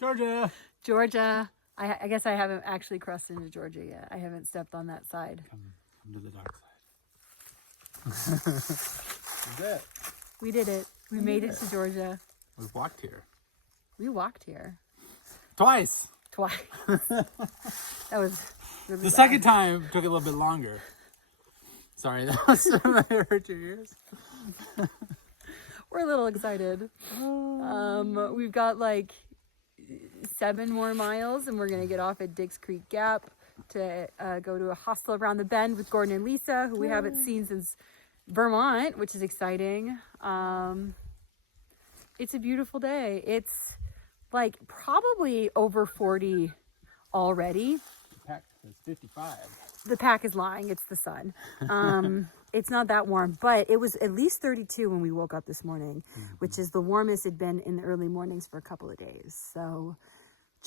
Georgia. Georgia. I guess I haven't actually crossed into Georgia yet. I haven't stepped on that side. Come to the dark side. We did it. We did it. We made it to Georgia. We've walked here. We walked here. Twice. That was really The bad. second time took a little bit longer. Sorry, that hurt your ears. We're a little excited. We've got like 7 more miles, and we're gonna get off at Dix Creek Gap to go to a hostel around the bend with Gordon and Lisa, who we haven't seen since Vermont, which is exciting. It's a beautiful day. It's like probably over 40 already. The pack is 55. The pack is lying. It's the sun. It's not that warm, but it was at least 32 when we woke up this morning, which is the warmest it'd been in the early mornings for a couple of days. So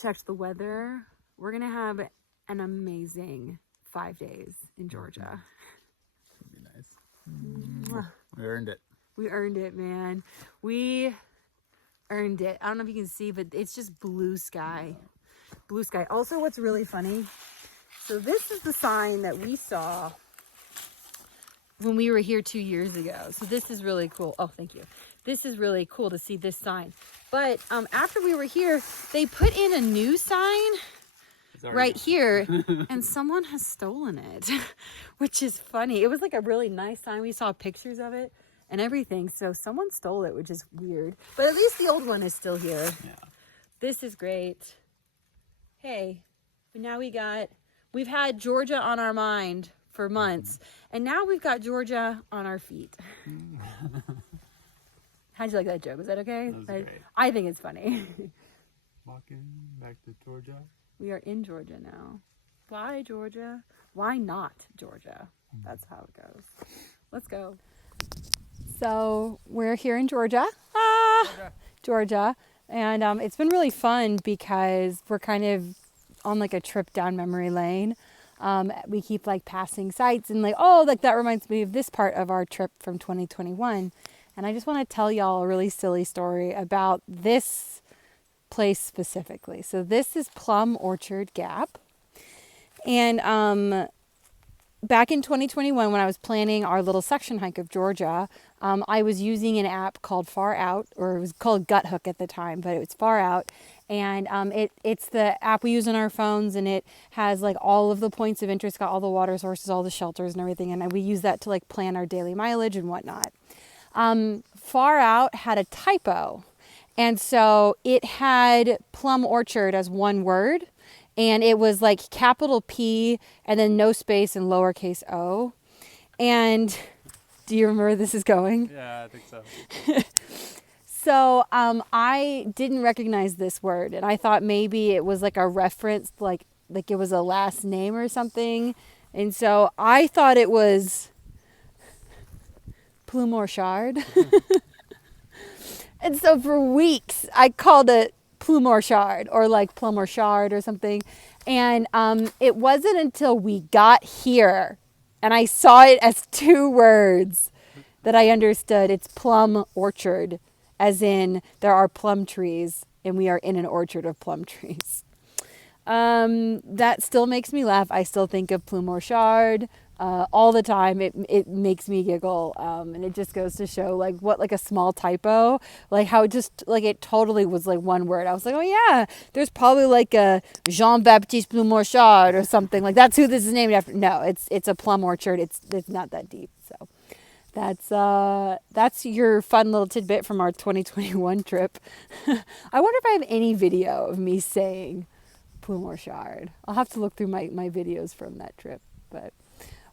checked the weather. We're going to have an amazing 5 days in Georgia. It'd be nice. We earned it. We earned it, man. We earned it. I don't know if you can see, but it's just blue sky. Blue sky. Also, what's really funny, so this is the sign that we saw when we were here 2 years ago. So this is really cool. Oh, thank you. This is really cool to see this sign. But after we were here, they put in a new sign right here, and someone has stolen it, which is funny. It was like a really nice sign. We saw pictures of it and everything. So someone stole it, which is weird. But at least the old one is still here. Yeah. This is great. Hey, but now we've had Georgia on our mind for months, and now we've got Georgia on our feet. How'd you like that joke? Was that okay? That was great. I think it's funny. Walking back to Georgia. We are in Georgia now. Why Georgia? Why not Georgia? That's how it goes. Let's go. So we're here in Georgia. Georgia. And it's been really fun because we're kind of on like a trip down memory lane. We keep like passing sites and like, oh, like that reminds me of this part of our trip from 2021. And I just want to tell y'all a really silly story about this place specifically. So this is Plum Orchard Gap. And back in 2021, when I was planning our little section hike of Georgia, I was using an app called Far Out, or it was called Gut Hook at the time, but it was Far Out. And it's the app we use on our phones, and it has like all of the points of interest, got all the water sources, all the shelters and everything. And we use that to like plan our daily mileage and whatnot. Far Out had a typo. And so it had Plum Orchard as one word. And it was like capital P and then no space and lowercase o. And do you remember where this is going? Yeah, I think so. So I didn't recognize this word, and I thought maybe it was like a reference, like it was a last name or something. And so I thought it was Plume Orchard. And so for weeks I called it Plume Orchard or like Plum Orchard or something. And it wasn't until we got here and I saw it as 2 words that I understood it's Plum Orchard, as in there are plum trees and we are in an orchard of plum trees. That still makes me laugh. I still think of Plume Orchard all the time. It makes me giggle, and it just goes to show like what like a small typo, like how it just like it totally was like one word. I was like, oh yeah, there's probably like a Jean-Baptiste Plume Orchard or something, like that's who this is named after. No, it's a plum orchard. It's not that deep. So that's your fun little tidbit from our 2021 trip. I wonder if I have any video of me saying Plume Orchard. I'll have to look through my videos from that trip, but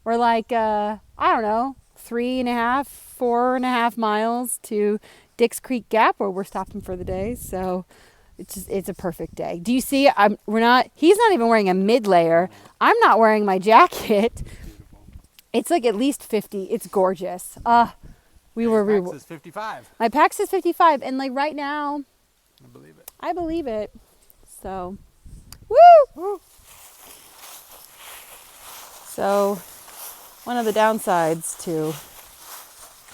we're like, I don't know, 3.5, 4.5 miles to Dix Creek Gap where we're stopping for the day. So it's a perfect day. Do you see? He's not even wearing a mid layer. I'm not wearing my jacket. It's like at least 50. It's gorgeous. My PAX is 55. My PAX is 55. And like right now, I believe it. So, woo! So, one of the downsides to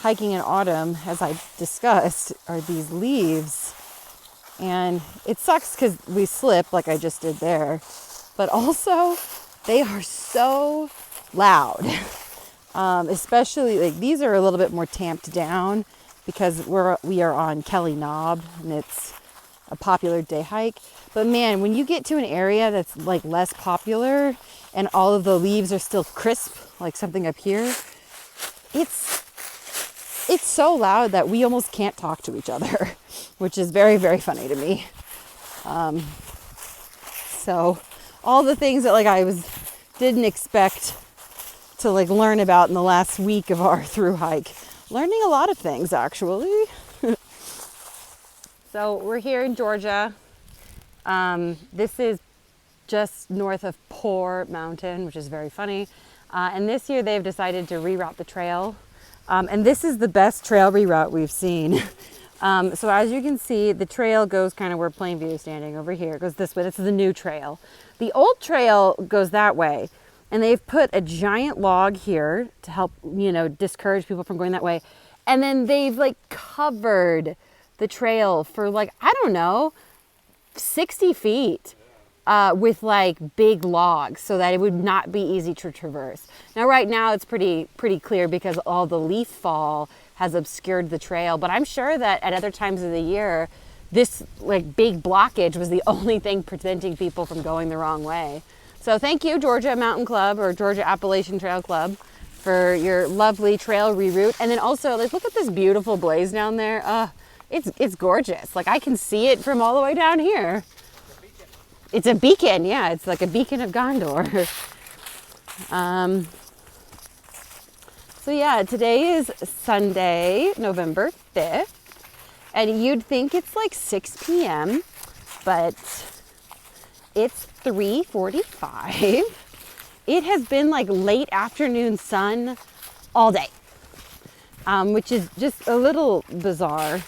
hiking in autumn, as I discussed, are these leaves And it sucks because we slip like I just did there. But also, they are so loud. Especially, like, these are a little bit more tamped down because we are on Kelly Knob and it's a popular day hike. But man, when you get to an area that's like less popular and all of the leaves are still crisp, like something up here, it's so loud that we almost can't talk to each other, which is very, very funny to me. So all the things that like didn't expect to like learn about in the last week of our through hike, learning a lot of things actually. So we're here in Georgia. This is just north of Poor Mountain, which is very funny. And this year they've decided to reroute the trail. And this is the best trail reroute we've seen. So as you can see, the trail goes kind of where Plainview is standing over here. It goes this way. This is the new trail. The old trail goes that way. And they've put a giant log here to help, discourage people from going that way. And then they've like covered the trail for like, I don't know, 60 feet with like big logs so that it would not be easy to traverse. Now, right now it's pretty clear because all the leaf fall has obscured the trail, but I'm sure that at other times of the year, this like big blockage was the only thing preventing people from going the wrong way. So thank you, Georgia Mountain Club or Georgia Appalachian Trail Club, for your lovely trail reroute. And then also, like, look at this beautiful blaze down there. It's gorgeous. Like, I can see it from all the way down here. It's a beacon, yeah. It's like a beacon of Gondor. So yeah, today is Sunday, November 5th. And you'd think it's like 6 p.m., but it's 3:45. It has been like late afternoon sun all day, which is just a little bizarre.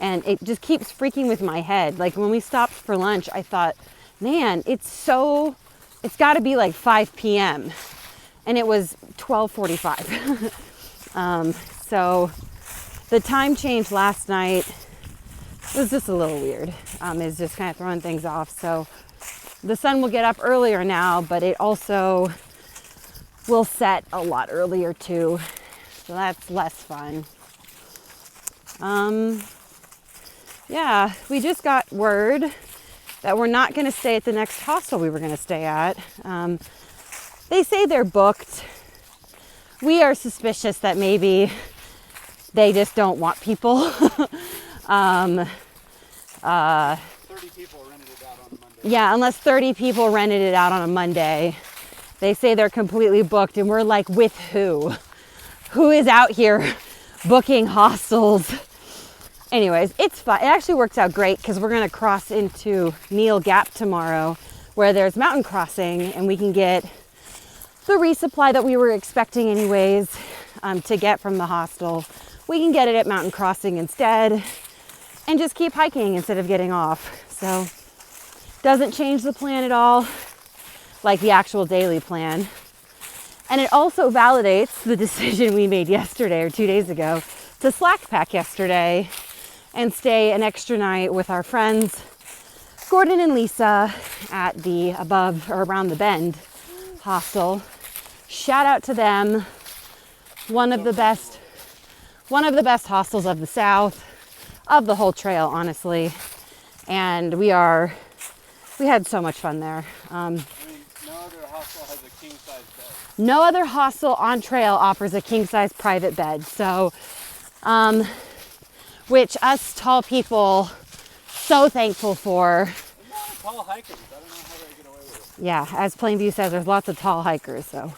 And it just keeps freaking with my head. Like when we stopped for lunch, I thought, man, it's got to be like 5 p.m. And it was 12:45. So the time change last night was just a little weird. It's just kind of throwing things off. So the sun will get up earlier now, but it also will set a lot earlier too. So that's less fun. Yeah, we just got word that we're not going to stay at the next hostel we were going to stay at. They say they're booked. We are suspicious that maybe they just don't want people. 30 people rented it out on a Monday. Yeah, unless 30 people rented it out on a Monday. They say they're completely booked, and we're like, with who? Who is out here booking hostels? Anyways, it's fun. It actually works out great because we're going to cross into Neal Gap tomorrow where there's mountain crossing, and we can get the resupply that we were expecting anyways to get from the hostel. We can get it at mountain crossing instead and just keep hiking instead of getting off. So doesn't change the plan at all, like the actual daily plan. And it also validates the decision we made yesterday or 2 days ago to slack pack yesterday and stay an extra night with our friends, Gordon and Lisa, at the Above or Around the Bend hostel. Shout out to them. One of the best hostels of the South, of the whole trail, honestly. And we had so much fun there. No other hostel has a king-size bed. No other hostel on trail offers a king-size private bed. So, which us tall people, so thankful for. Tall hikers, I don't know how they get away with it. Yeah, as Plainview says, there's lots of tall hikers. So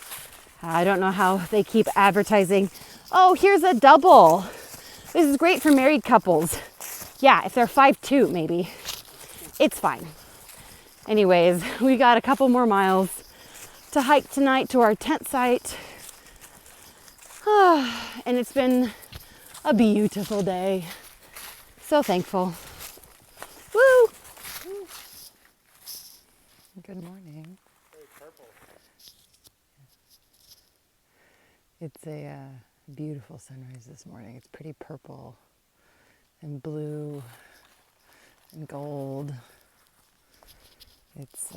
I don't know how they keep advertising, oh, here's a double. This is great for married couples. Yeah, if they're 5'2", maybe. It's fine. Anyways, we got a couple more miles to hike tonight to our tent site. And it's been a beautiful day. So thankful. Woo! Good morning. Very purple. It's a beautiful sunrise this morning. It's pretty purple and blue and gold. It's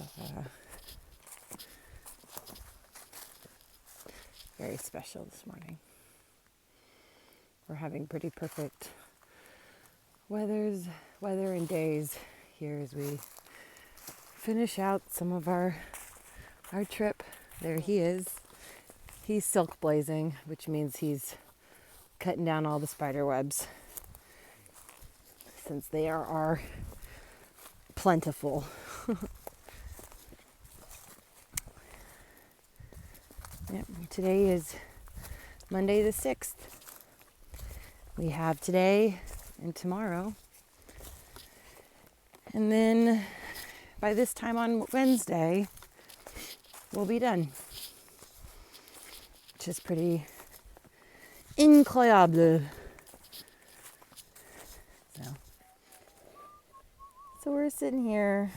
very special this morning. We're having pretty perfect weather and days here as we finish out some of our trip. There he is. He's silk blazing, which means he's cutting down all the spider webs since they are plentiful. Yep, today is Monday the 6th. We have today and tomorrow. And then by this time on Wednesday, we'll be done. Which is pretty incroyable. So we're sitting here.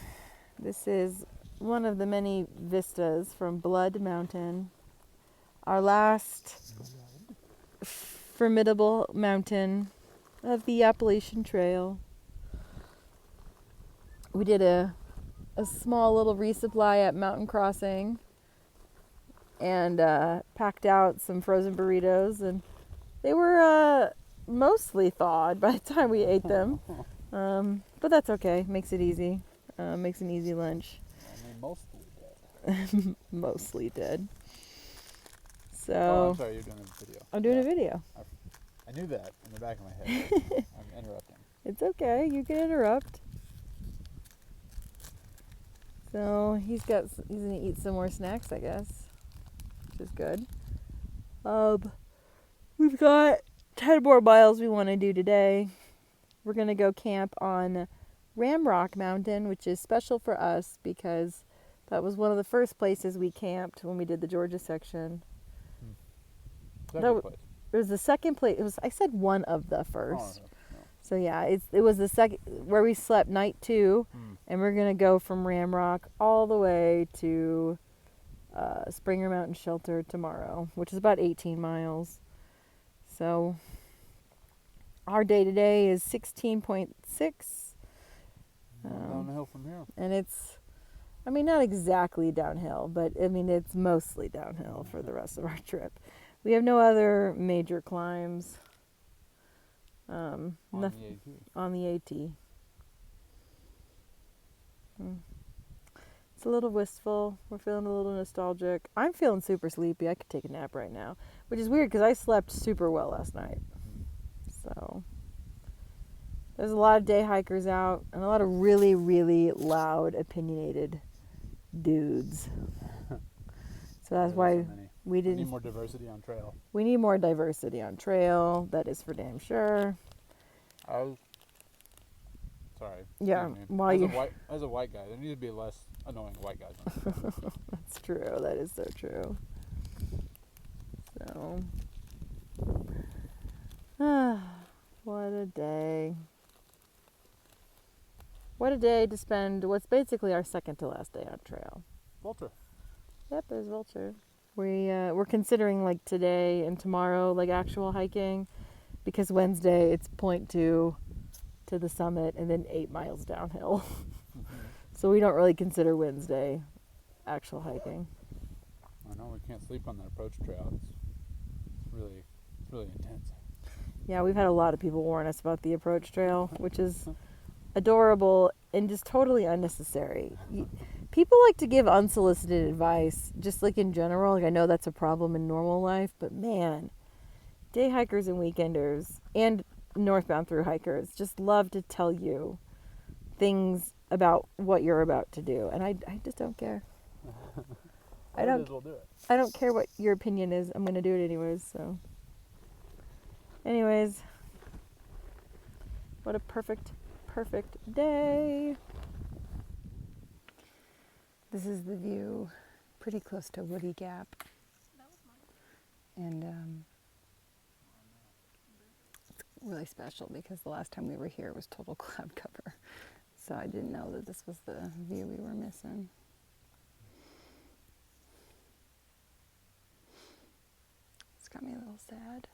This is one of the many vistas from Blood Mountain. Our last formidable mountain of the Appalachian Trail. We did a small little resupply at Mountain Crossing and packed out some frozen burritos, and they were mostly thawed by the time we ate them. But that's okay. Makes it easy. Makes an easy lunch. Mostly dead. Mostly dead. So. Oh, I'm sorry, you're doing a video. I'm doing a video. I knew that in the back of my head. I'm interrupting. It's okay. You can interrupt. So he's gonna eat some more snacks, I guess, which is good. We've got 10 more miles we want to do today. We're gonna go camp on Ramrock Mountain, which is special for us because that was one of the first places we camped when we did the Georgia section. Second place. It was the second place. I said one of the first. Oh, no. So yeah, it was the second where we slept night 2, and we're gonna go from Ramrock all the way to Springer Mountain Shelter tomorrow, which is about 18 miles. So our day today is 16.6. Downhill from here. And it's, I mean, not exactly downhill, but I mean, it's mostly downhill for the rest of our trip. We have no other major climbs On the AT. on the AT. It's a little wistful. We're feeling a little nostalgic. I'm feeling super sleepy. I could take a nap right now, which is weird because I slept super well last night. So there's a lot of day hikers out and a lot of really, really loud, opinionated dudes. So that's why we didn't. We need more diversity on trail. We need more diversity on trail. That is for damn sure. Sorry. Yeah. As a white guy, there needs to be less annoying white guys on trail. That's true. That is so true. So, what a day. What a day to spend what's basically our second to last day on trail. Vulture. Yep, there's Vulture. We're considering like today and tomorrow like actual hiking, because Wednesday it's 0.2 to the summit and then 8 miles downhill. So we don't really consider Wednesday actual hiking. I know we can't sleep on that approach trail. It's really intense. Yeah, we've had a lot of people warn us about the approach trail, which is adorable and just totally unnecessary. People like to give unsolicited advice, just like in general. Like I know that's a problem in normal life, but man, day hikers and weekenders and northbound through hikers just love to tell you things about what you're about to do, and I just don't care. I don't care what your opinion is. I'm gonna do it anyways. So, anyways, what a perfect day. This is the view, pretty close to Woody Gap, and it's really special because the last time we were here was total cloud cover, so I didn't know that this was the view we were missing. It's got me a little sad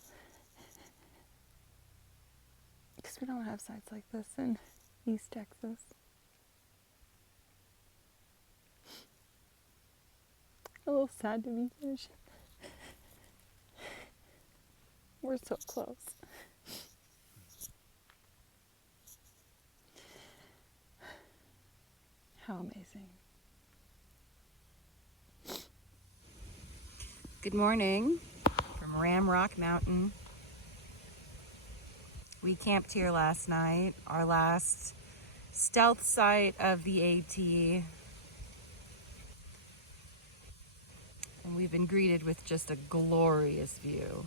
because we don't have sites like this in East Texas. A little sad to be finished. We're so close. How amazing. Good morning from Ramrock Mountain. We camped here last night, our last stealth site of the AT. And we've been greeted with just a glorious view.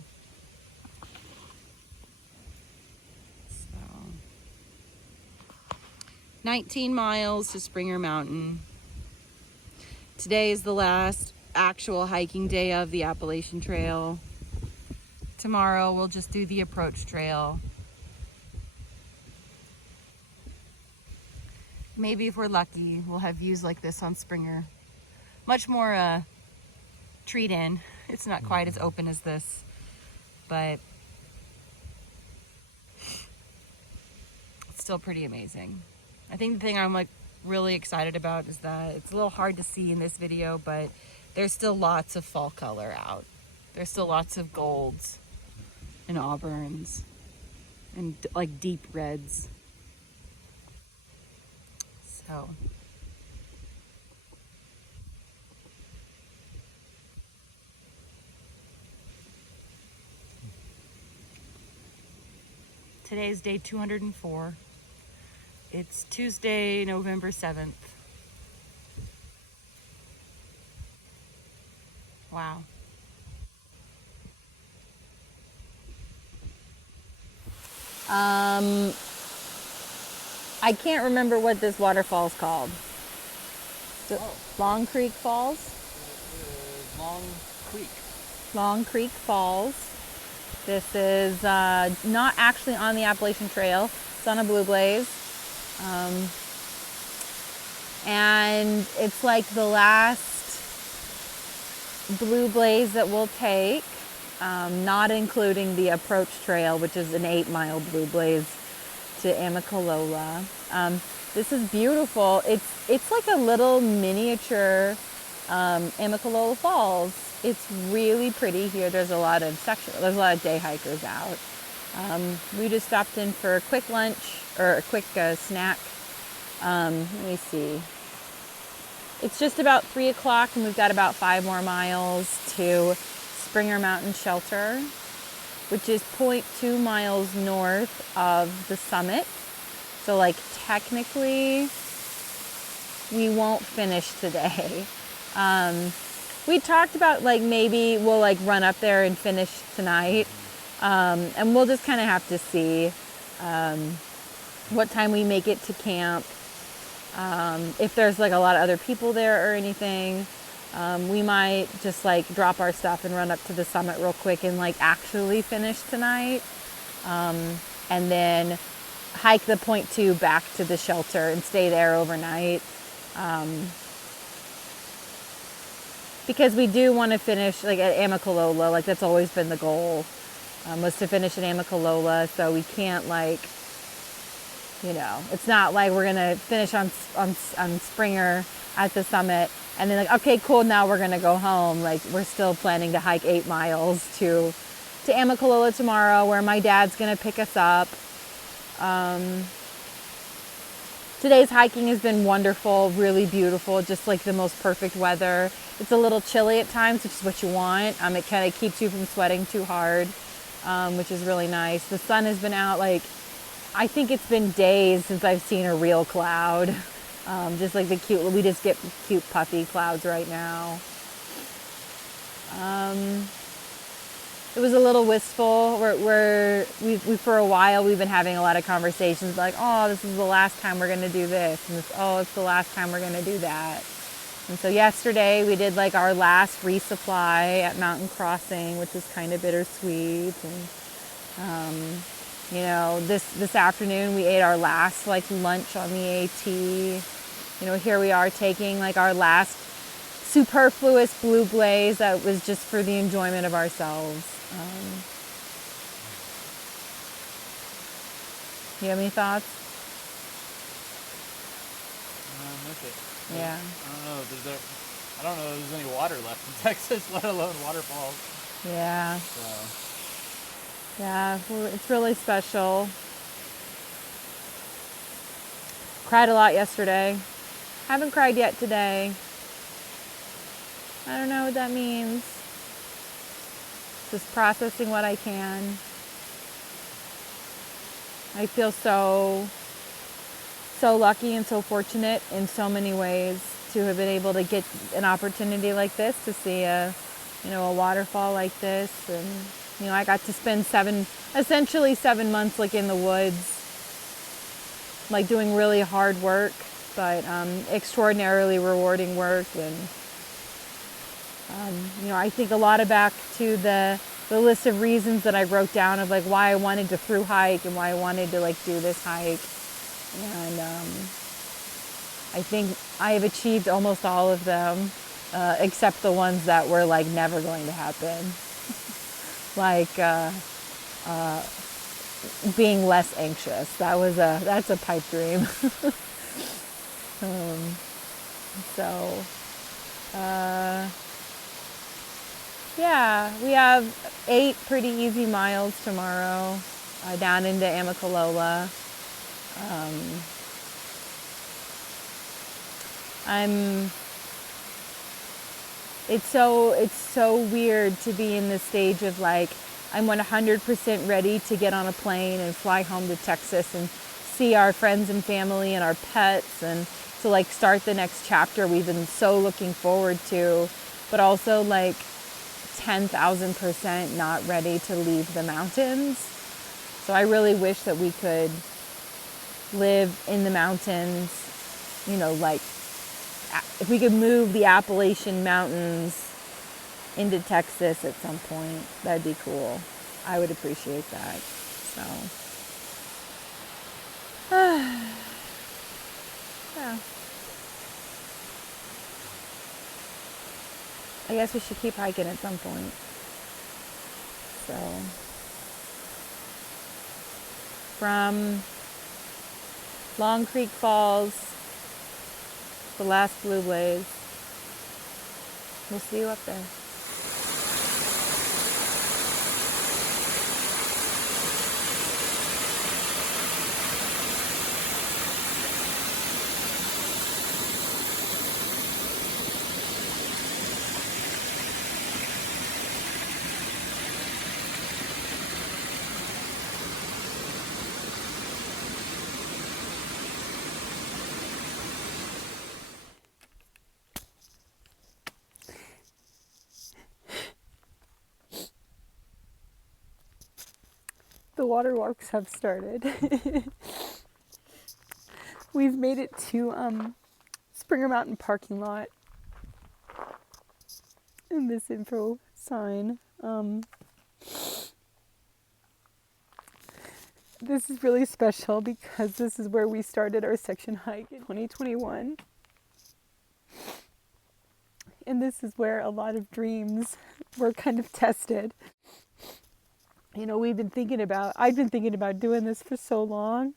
So, 19 miles to Springer Mountain. Today is the last actual hiking day of the Appalachian Trail. Tomorrow we'll just do the approach trail. Maybe if we're lucky, we'll have views like this on Springer. Much more treed in. It's not quite as open as this, but it's still pretty amazing. I think the thing I'm like really excited about is that it's a little hard to see in this video, but there's still lots of fall color out. There's still lots of golds and auburns and like deep reds. So today is day 204. It's Tuesday, November 7th. Wow. I can't remember what this waterfall's called. Long Creek Falls? Long Creek. Long Creek Falls. This is not actually on the Appalachian Trail. It's on a Blue Blaze. And it's like the last Blue Blaze that we'll take, not including the approach trail, which is an 8-mile Blue Blaze to Amicalola. This is beautiful. It's like a little miniature Amicalola Falls. It's really pretty here. There's a lot of day hikers out. We just stopped in for a quick lunch or a quick snack. Let me see. It's just about 3 o'clock and we've got about 5 more miles to Springer Mountain Shelter, which is 0.2 miles north of the summit. So like technically we won't finish today. We talked about like maybe we'll like run up there and finish tonight. And we'll just kind of have to see what time we make it to camp. If there's like a lot of other people there or anything, we might just like drop our stuff and run up to the summit real quick and like actually finish tonight. And then hike the 0.2 back to the shelter and stay there overnight. Because we do want to finish like at Amicalola, like that's always been the goal, was to finish at Amicalola. So we can't like, you know, it's not like we're gonna finish on Springer at the summit and then like, okay, cool, now we're gonna go home. Like we're still planning to hike 8 miles to Amicalola tomorrow, where my dad's gonna pick us up. Today's hiking has been wonderful, really beautiful, just like the most perfect weather. It's a little chilly at times, which is what you want. It kind of keeps you from sweating too hard, which is really nice. The sun has been out, like, I think it's been days since I've seen a real cloud. Just like we just get cute puffy clouds right now. It was a little wistful. We for a while we've been having a lot of conversations like, oh, this is the last time we're gonna do this, and it's the last time we're gonna do that. And so yesterday we did like our last resupply at Mountain Crossing, which was kind of bittersweet. And you know, this afternoon we ate our last like lunch on the AT. You know, here we are taking like our last superfluous Blue Blaze that was just for the enjoyment of ourselves. You have any thoughts? Yeah. I don't know if there's any water left in Texas, let alone waterfalls. Yeah. So. Yeah, it's really special. Cried a lot yesterday. Haven't cried yet today. I don't know what that means. Just processing what I can. I feel so lucky and so fortunate in so many ways to have been able to get an opportunity like this, to see a waterfall like this. And I got to spend essentially 7 months like in the woods, like doing really hard work, but extraordinarily rewarding work. And I think a lot back to the list of reasons that I wrote down of like why I wanted to through hike and why I wanted to like do this hike. And I think I have achieved almost all of them, except the ones that were like never going to happen. Like being less anxious. That's a pipe dream. Yeah, we have 8 pretty easy miles tomorrow down into Amicalola. It's so weird to be in this stage of like, I'm 100% ready to get on a plane and fly home to Texas and see our friends and family and our pets, and to like start the next chapter we've been so looking forward to, but also like 10,000% not ready to leave the mountains. So I really wish that we could live in the mountains, like if we could move the Appalachian Mountains into Texas at some point, that'd be cool. I would appreciate that. So, yeah. I guess we should keep hiking at some point. So, from Long Creek Falls, the last Blue Blaze. We'll see you up there. The waterwalks have started. We've made it to Springer Mountain parking lot. And this info sign. This is really special because this is where we started our section hike in 2021. And this is where a lot of dreams were kind of tested. I've been thinking about doing this for so long.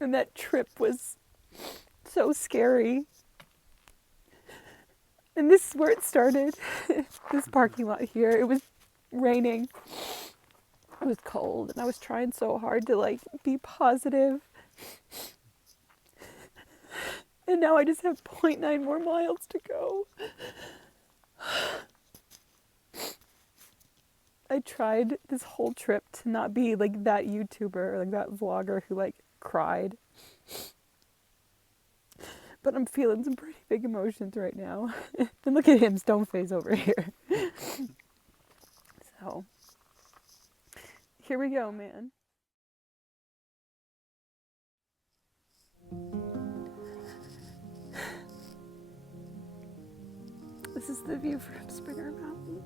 And that trip was so scary. And this is where it started. This parking lot here. It was raining. It was cold. And I was trying so hard to like be positive. And now I just have 0.9 more miles to go. I tried this whole trip to not be like that YouTuber or like that vlogger who like cried. But I'm feeling some pretty big emotions right now. And look at him, stone face over here. So, here we go, man. This is the view from Springer Mountain.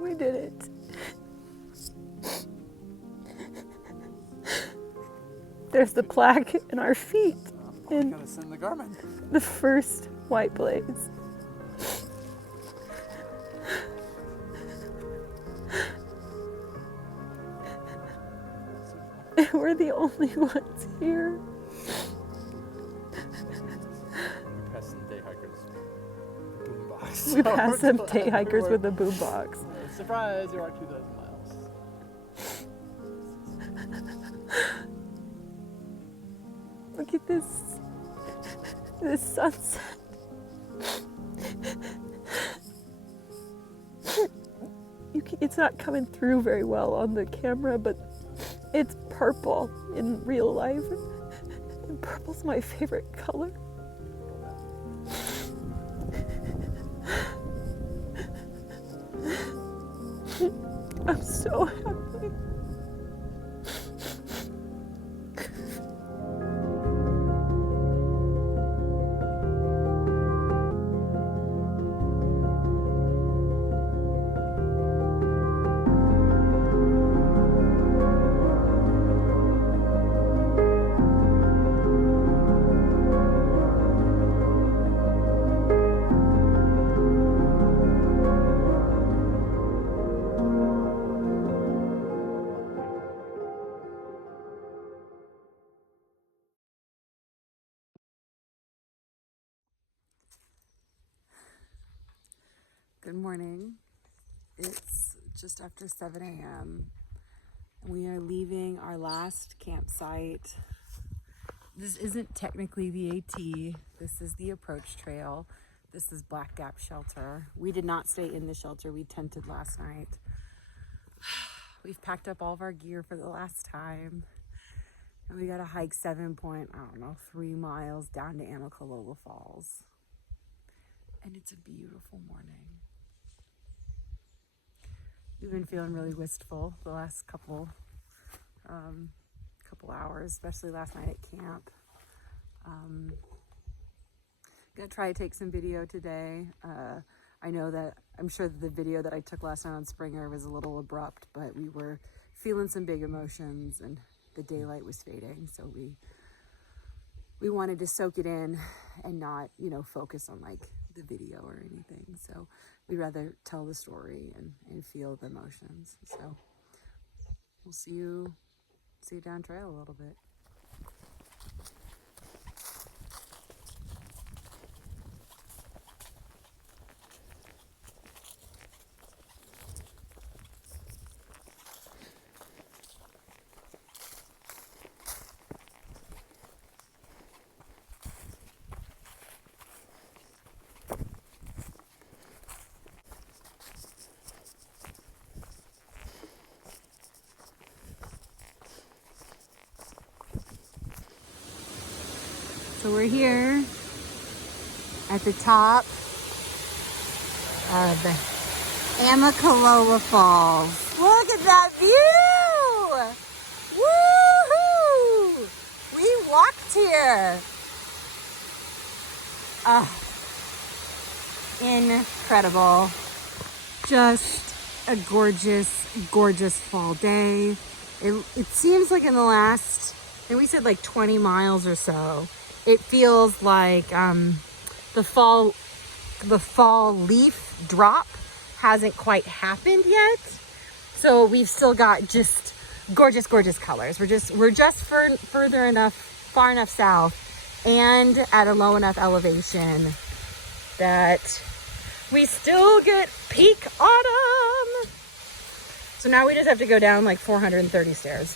We did it. There's the plaque in our feet. And gotta send the Garmin. The first white blaze. We're the only ones here. We passed some day hikers. Boombox. We passed some day hikers with a boombox. Surprise! You are 2,000 miles. Look at this sunset. It's not coming through very well on the camera, but it's purple in real life. And purple's my favorite color. I'm so happy. Good morning. It's just after 7 a.m. We are leaving our last campsite. This isn't technically the AT. This is the approach trail. This is Black Gap Shelter. We did not stay in the shelter. We tented last night. We've packed up all of our gear for the last time. And we got to hike 3 miles down to Amicalola Falls. And it's a beautiful morning. We've been feeling really wistful the last couple hours, especially last night at camp. Gonna try to take some video today. I'm sure that the video that I took last night on Springer was a little abrupt, but we were feeling some big emotions and the daylight was fading, so we wanted to soak it in and not, focus on like the video or anything. So we'd rather tell the story and feel the emotions. So we'll see you down trail a little bit. So we're here at the top of Amicalola Falls. Look at that view! Woohoo! We walked here. Incredible. Just a gorgeous, gorgeous fall day. It seems like in the last, and we said like 20 miles or so, it feels like the fall leaf drop hasn't quite happened yet. So we've still got just gorgeous, gorgeous colors. We're just far enough south and at a low enough elevation that we still get peak autumn. So now we just have to go down like 430 stairs.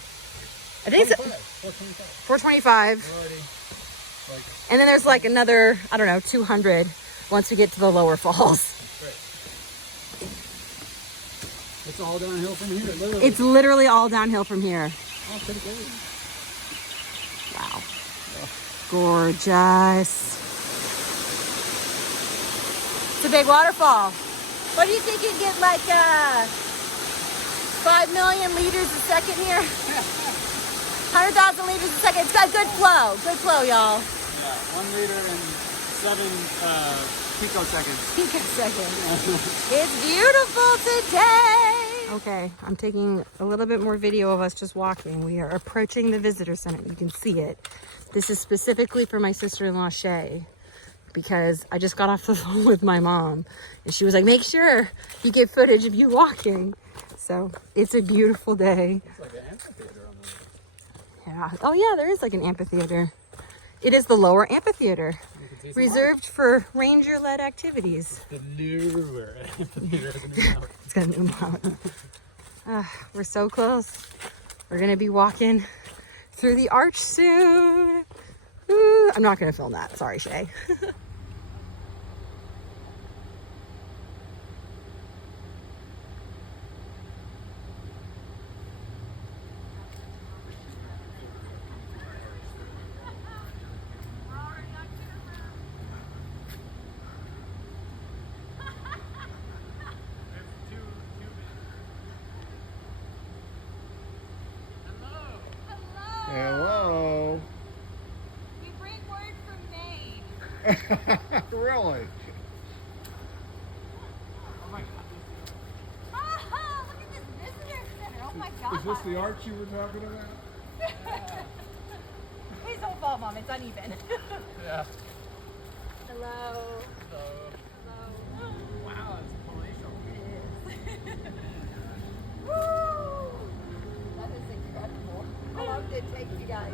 I think it's 425. And then there's like another, 200 once we get to the lower falls. It's all downhill from here, literally. It's literally all downhill from here. Oh, pretty good. Wow. Gorgeous. It's a big waterfall. What do you think you'd get like 5 million liters a second here? 100,000 liters a second. It's got good flow. Good flow, y'all. Yeah, 1 liter and 7 picoseconds. Picoseconds. It's beautiful today. Okay, I'm taking a little bit more video of us just walking. We are approaching the visitor center. You can see it. This is specifically for my sister-in-law, Shay, because I just got off the phone with my mom and she was like, make sure you get footage of you walking. So it's a beautiful day. It's like an amphitheater on Yeah. Oh yeah, there is like an amphitheater. It is the lower amphitheater, reserved for ranger-led activities. The newer amphitheater. It's got a new mountain. We're so close. We're gonna be walking through the arch soon. Ooh, I'm not gonna film that. Sorry, Shay. Hello. We bring word from Maine. Really? Oh my god. Look at this visitor center. Oh my god. Is this the arch you were talking about? Please don't fall, Mom. It's uneven. Yeah. Hello. So, Hello. wow, it's palatial. It is. Woo! That is incredible. How long did it take you guys?